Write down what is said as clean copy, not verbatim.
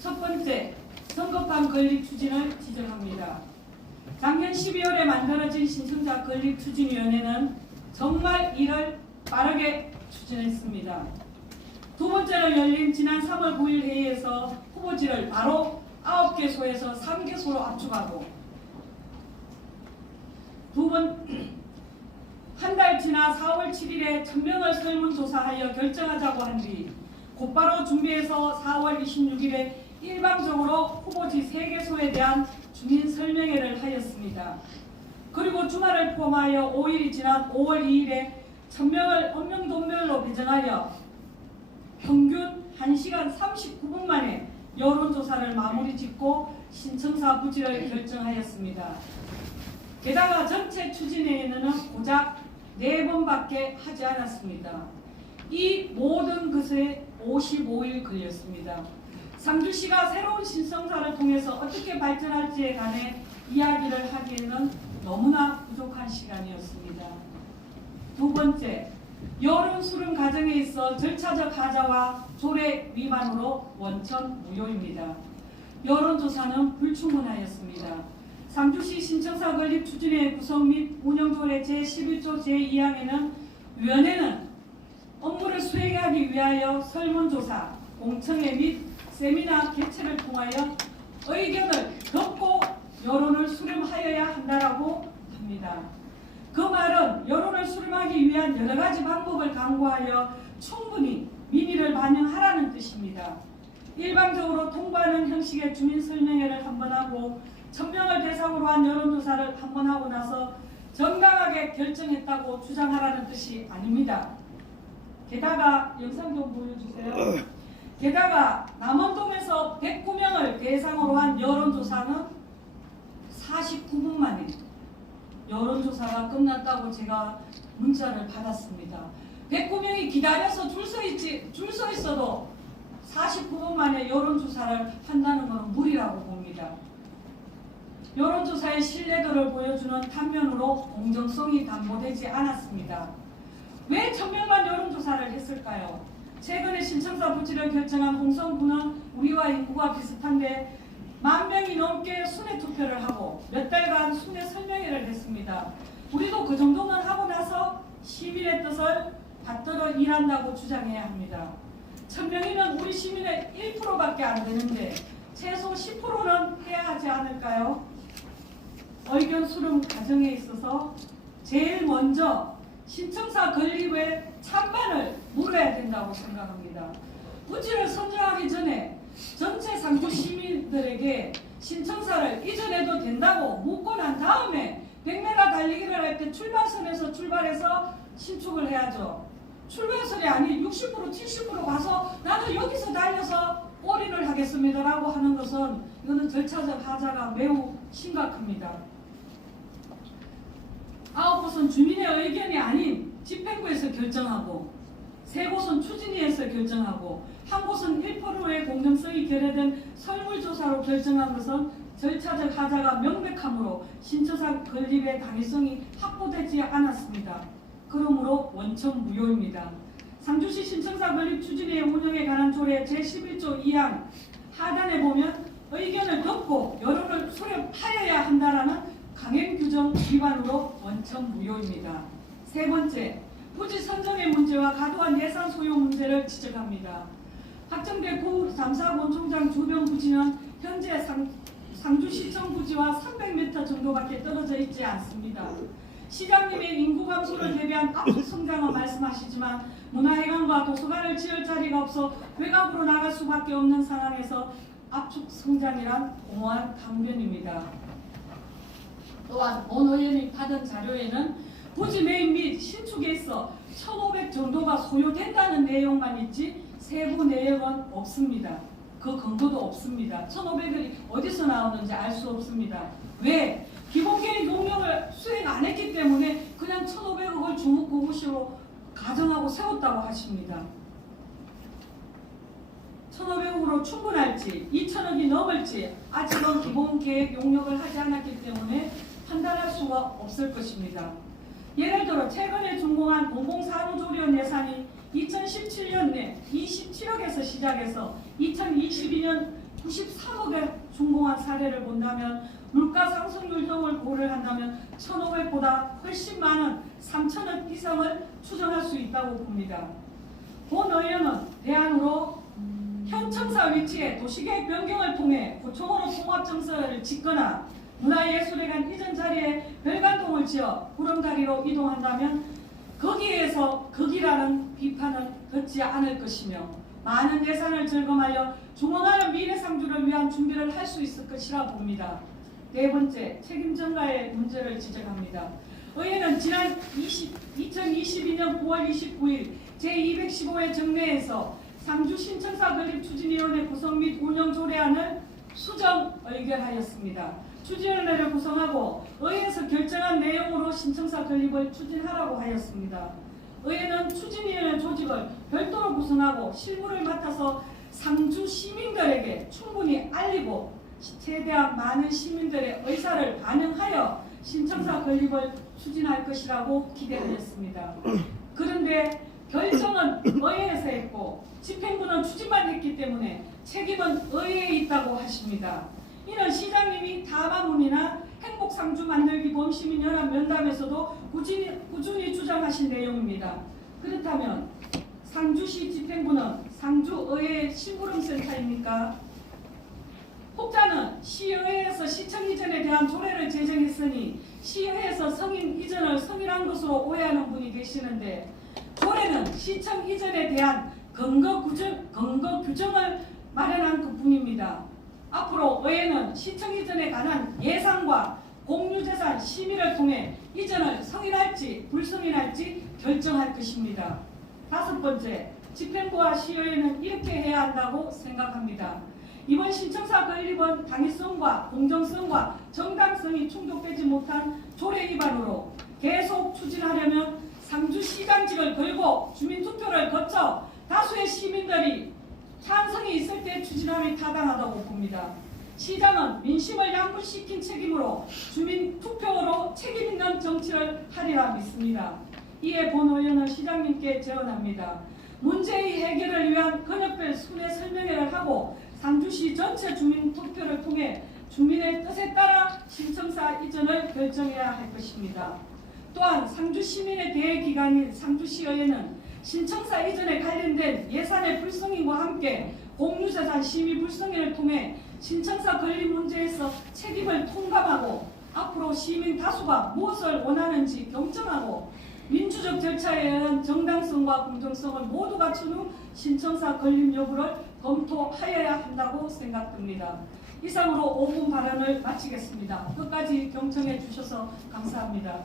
첫 번째, 선거판 건립 추진을 지정합니다. 작년 12월에 만들어진 신청자 건립추진위원회는 정말 이를 빠르게 추진했습니다. 두 번째로 열린 지난 3월 9일 회의에서 후보지를 바로 9개소에서 3개소로 압축하고 한 달 지나 4월 7일에 1000명을 설문조사하여 결정하자고 한 뒤 곧바로 준비해서 4월 26일에 일방적으로 후보지 3개소에 대한 주민 설명회를 하였습니다. 그리고 주말을 포함하여 5일이 지난 5월 2일에 1000명을 읍명동별로 배정하여 평균 1시간 39분 만에 여론조사를 마무리 짓고 신청사 부지를 결정하였습니다. 게다가 전체 추진회의는 고작 4번밖에 하지 않았습니다. 이 모든 것에 55일 걸렸습니다. 상주시가 새로운 신청사를 통해서 어떻게 발전할지에 관해 이야기를 하기에는 너무나 부족한 시간이었습니다. 두 번째, 여론 수렴 과정에 있어 절차적 하자와 조례 위반으로 원천 무효입니다. 여론조사는 불충분하였습니다. 상주시 신청사 건립 추진회 구성 및 운영조례 제11조 제2항에는 위원회는 업무를 수행하기 위하여 설문조사, 공청회 및 세미나 개최를 통하여 의견을 듣고 여론을 수렴하여야 한다라고 합니다. 그 말은 여론을 수렴하기 위한 여러 가지 방법을 강구하여 충분히 민의를 반영하라는 뜻입니다. 일방적으로 통보하는 형식의 주민 설명회를 한 번 하고 1000명을 대상으로 한 여론조사를 한 번 하고 나서 정당하게 결정했다고 주장하라는 뜻이 아닙니다. 게다가 영상 좀 보여주세요. 게다가 남원동에서 109명을 대상으로 한 여론조사는 49분 만에 여론조사가 끝났다고 제가 문자를 받았습니다. 109명이 기다려서 줄 서 있어도 49분 만에 여론조사를 한다는 것은 무리라고 봅니다. 여론조사의 신뢰도를 보여주는 단면으로 공정성이 담보되지 않았습니다. 왜 1000명만 여론조사를 했을까요? 최근에 신청사 부지를 결정한 홍성군은 우리와 인구가 비슷한데 10,000명이 넘게 순회 투표를 하고 몇 달간 순회 설명회를 했습니다. 우리도 그 정도는 하고 나서 시민의 뜻을 받들어 일한다고 주장해야 합니다. 1000명이면 우리 시민의 1%밖에 안 되는데 최소 10%는 해야 하지 않을까요? 의견 수렴 과정에 있어서 제일 먼저 신청사 건립의 찬반을 물어야 된다고 생각합니다. 부지를 선정하기 전에 전체 상주 시민들에게 신청사를 이전해도 된다고 묻고 난 다음에 100m 달리기를 할 때 출발선에서 출발해서 신축을 해야죠. 출발선이 아닌 60% 70% 가서 나는 여기서 달려서 올인을 하겠습니다라고 하는 것은 이거는 절차적 하자가 매우 심각합니다. 9곳은 주민의 의견이 아닌 집행부에서 결정하고 3곳은 추진위에서 결정하고 한 곳은 1%의 공정성이 결여된 설문조사로 결정한 것은 절차적 하자가 명백하므로 신청사 건립의 당위성이 확보되지 않았습니다. 그러므로 원천 무효입니다. 상주시 신청사 건립 추진회 운영에 관한 조례 제11조 2항 하단에 보면 의견을 듣고 여론을 수렴하여야 한다라는 강행 규정 위반으로 원천 무효입니다. 세 번째, 부지 선정의 문제와 과도한 예산 소요 문제를 지적합니다. 확정된 구 3사 본총장 주변 부지는 현재 상주시청 부지와 300m 정도밖에 떨어져 있지 않습니다. 시장님의 인구 감소를 대비한 압축 성장을 말씀하시지만 문화회관과 도서관을 지을 자리가 없어 외곽으로 나갈 수밖에 없는 상황에서 압축 성장이란 공허한 강변입니다. 또한 본 의원이 받은 자료에는 부지 매입 및 신축에 있어 1,500 정도가 소요된다는 내용만 있지 세부 내용은 없습니다. 그 근거도 없습니다. 1,500이 어디서 나오는지 알 수 없습니다. 왜? 기본계획 용역을 수행 안 했기 때문에 그냥 1,500억을 주무구구시로 가정하고 세웠다고 하십니다. 1,500억으로 충분할지 2,000억이 넘을지 아직은 기본계획 용역을 하지 않았기 때문에 판단할 수가 없을 것입니다. 예를 들어 최근에 준공한 공공산후조리원 예산이 2017년 내 27억에서 시작해서 2022년 93억에 준공한 사례를 본다면 물가 상승률 등을 고려를 한다면 1,500보다 훨씬 많은 3,000억 이상을 추정할 수 있다고 봅니다. 본 의원은 대안으로 현 청사 위치에 도시계획 변경을 통해 고총으로 통합정서를 짓거나 문화예술회관 이전 자리에 별관동을 지어 구름다리로 이동한다면 거기에서 거기라는 비판은 듣지 않을 것이며 많은 예산을 절감하여 중원하는 미래상주를 위한 준비를 할 수 있을 것이라 봅니다. 네 번째, 책임 전가의 문제를 지적합니다. 의회는 지난 2022년 9월 29일 제215회 정례에서 상주 신청사 건립추진위원회 구성 및 운영 조례안을 수정 의결하였습니다. 추진위원회를 구성하고 의회에서 결정한 내용으로 신청사 건립을 추진하라고 하였습니다. 의회는 추진위원회 조직을 별도로 구성하고 실무를 맡아서 상주 시민들에게 충분히 알리고 최대한 많은 시민들의 의사를 반영하여 신청사 건립을 추진할 것이라고 기대하였습니다. 그런데 결정은 의회에서 했고 집행부는 추진만 했기 때문에 책임은 의회에 있다고 하십니다. 이는 시장님이 다방문이나 행복상주 만들기 범시민연합 면담에서도 꾸준히 주장하신 내용입니다. 그렇다면 상주시 집행부는 상주의회 심부름센터입니까? 혹자는 시의회에서 시청 이전에 대한 조례를 제정했으니 시의회에서 성인 이전을 성인한 것으로 오해하는 분이 계시는데 조례는 시청 이전에 대한 근거 규정을 마련한 것뿐입니다. 앞으로 의회는 시청 이전에 관한 예산과 공유재산 심의를 통해 이전을 성인할지 불성인할지 결정할 것입니다. 다섯 번째, 집행부와 시의회는 이렇게 해야 한다고 생각합니다. 이번 신청사 건립은 당위성과 공정성과 정당성이 충족되지 못한 조례 위반으로 계속 추진하려면 상주시장직을 걸고 주민투표를 거쳐 다수의 시민들이 찬성이 있을 때 추진함이 타당하다고 봅니다. 시장은 민심을 양분시킨 책임으로 주민투표로 책임있는 정치를 하리라 믿습니다. 이에 본 의원은 시장님께 제언합니다. 문제의 해결을 위한 근역별 순회 설명회를 하고 상주시 전체 주민투표를 통해 주민의 뜻에 따라 신청사 이전을 결정해야 할 것입니다. 또한 상주 시민의 대기관인 상주시의회는 신청사 이전에 관련된 예산의 불성인과 함께 공유재산 심의 불성인을 통해 신청사 건립 문제에서 책임을 통감하고 앞으로 시민 다수가 무엇을 원하는지 경청하고 민주적 절차에 의한 정당성과 공정성을 모두 갖춘 후 신청사 건립 여부를 검토하여야 한다고 생각됩니다. 이상으로 5분 발언을 마치겠습니다. 끝까지 경청해 주셔서 감사합니다.